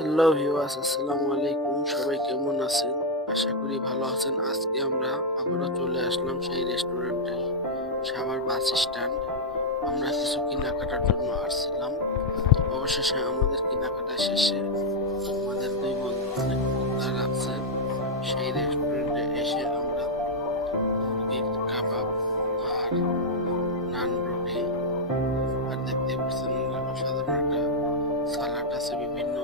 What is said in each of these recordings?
Hello viewers, আসসালামু আলাইকুম। সবাই কেমন আছেন? আশা করি ভালো আছেন। আজকে আমরা আবারও চলে আসলাম সেই রেস্টুরেন্টে, সাভার বাস স্ট্যান্ড। আমরা কিছু কেনাকাটার জন্য আসছিলাম। অবশেষে আমাদের কেনাকাটা শেষে আমাদের দুই বন্ধু অনেক ক্ষুধা লাগছে। সেই রেস্টুরেন্টে এসে আমরা মুরগির কাবাব আর নান রুটি আর দেখতে পাচ্ছেন অসাধারণ একটা সালাড আছে, বিভিন্ন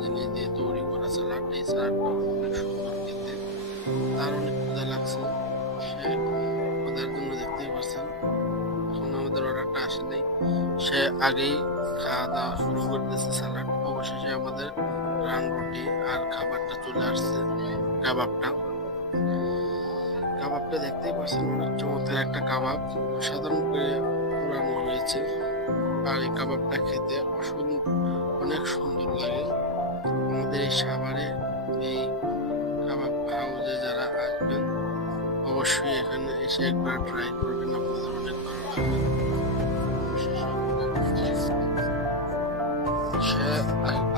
জিনিস দিয়ে তৈরি করা সালাড। এই সালাডটা অনেক সুন্দর খেতে। তার অনেক ক্ষুধা লাগছে, সে ক্ষুধার জন্য দেখতেই পাচ্ছেন এখন আমাদের অর্ডারটা আসে নাই। সে আগেই খাওয়া দাওয়া শুরু করতেছে সালাড। অবশেষে আমাদের রান রুটি আর খাবারটা চলে আসছে। কাবাবটা কাবাবটা দেখতেই পাচ্ছেন, অনেক চমৎকার একটা কাবাব, সাধারণ করে পুরানো হয়েছে। আর এই কাবাবটা খেতে অনেক সুন্দর লাগে। আমাদের এই সাভারে এই কাবাব হাউসে যারা আসবেন অবশ্যই এখানে এসে একবার ট্রাই করবেন, আপনাদের অনেক ভালো লাগবে। সে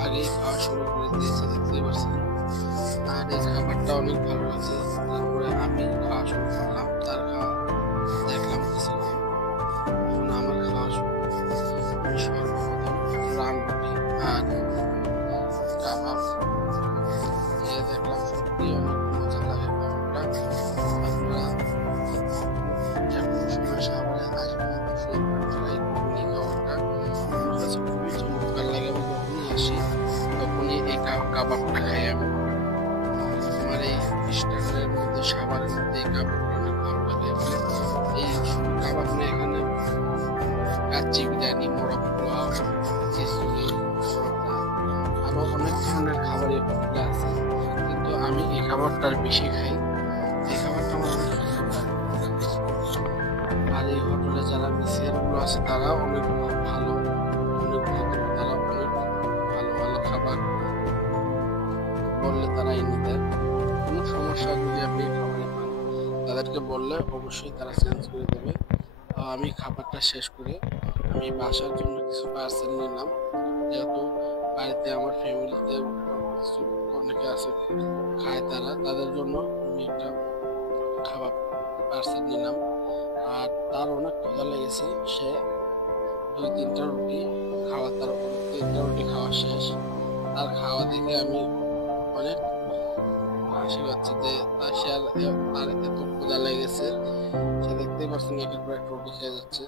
আগেই খাওয়া শুরু করে দিয়েছে, দেখতেই পাচ্ছেন। আর এই খাবারটা অনেক ভালো লাগছে। তারপরে আমি খাওয়া শুরু করলাম, তার খাওয়া দেখলাম কিছুক্ষণ। এখন আমার খাওয়া শুরু। আমি সর্বপ্রথম রান রুটি আর কাবাব খেয়ে দেখলাম, সত্যি অনেক মজা লাগে খাবারটা। আপনারা যে কোনো সময় সাভারে আসবেন অবশ্যই ট্রাই করবেন এই খাবারটা। আমার কাছে খুবই চমৎকার লাগে। আমি যখনই আসি তখনই এই কাবাবটা খাই আমি। আমার এই স্ট্যান্ডের মধ্যে, সাভারের মধ্যে এই কাবাবটা অনেক ভালো লাগে। এই কাবাব না, এখানে কাচ্চি বিরিয়ানি, মোরগ পোলাও, খিচুড়ি, পরোটা, আরো অনেক ধরনের খাবারের হোটেলে আছে, কিন্তু আমি এই খাবারটার বেশি খাই। এই খাবারটা আমার অনেক সুন্দর লাগে। আর এই হোটেলে যারা মিসিয়ার গুলো আছে তারা অনেক ভালো, অনেক ভদ্র, তারা অনেক ভালো ভালো খাবার বললে তারা এনে দেয়। কোনো সমস্যা যদি আপনি খাবারে পান, তাদেরকে বললে অবশ্যই তারা চেঞ্জ করে দেবে। আমি খাবারটা শেষ করে আমি বাসার জন্য কিছু পার্সেল নিলাম, যেহেতু বাড়িতে আমার ফ্যামিলিতে কিছু অনেকে আছে খায়, তাদের জন্য আমি একটা খাবার পার্সেল নিলাম। আর তার অনেক ক্ষুধা লেগেছে, সে দুই তিনটা রুটি খাওয়া, তার তিনটা রুটি খাওয়া শেষ। তার খাওয়া দেখে আমি অনেক হাসি পাচ্ছে যে তার এত ক্ষুধা লেগেছে। সে দেখতেই পাচ্ছেন একের পর এক রুটি খেয়ে যাচ্ছে।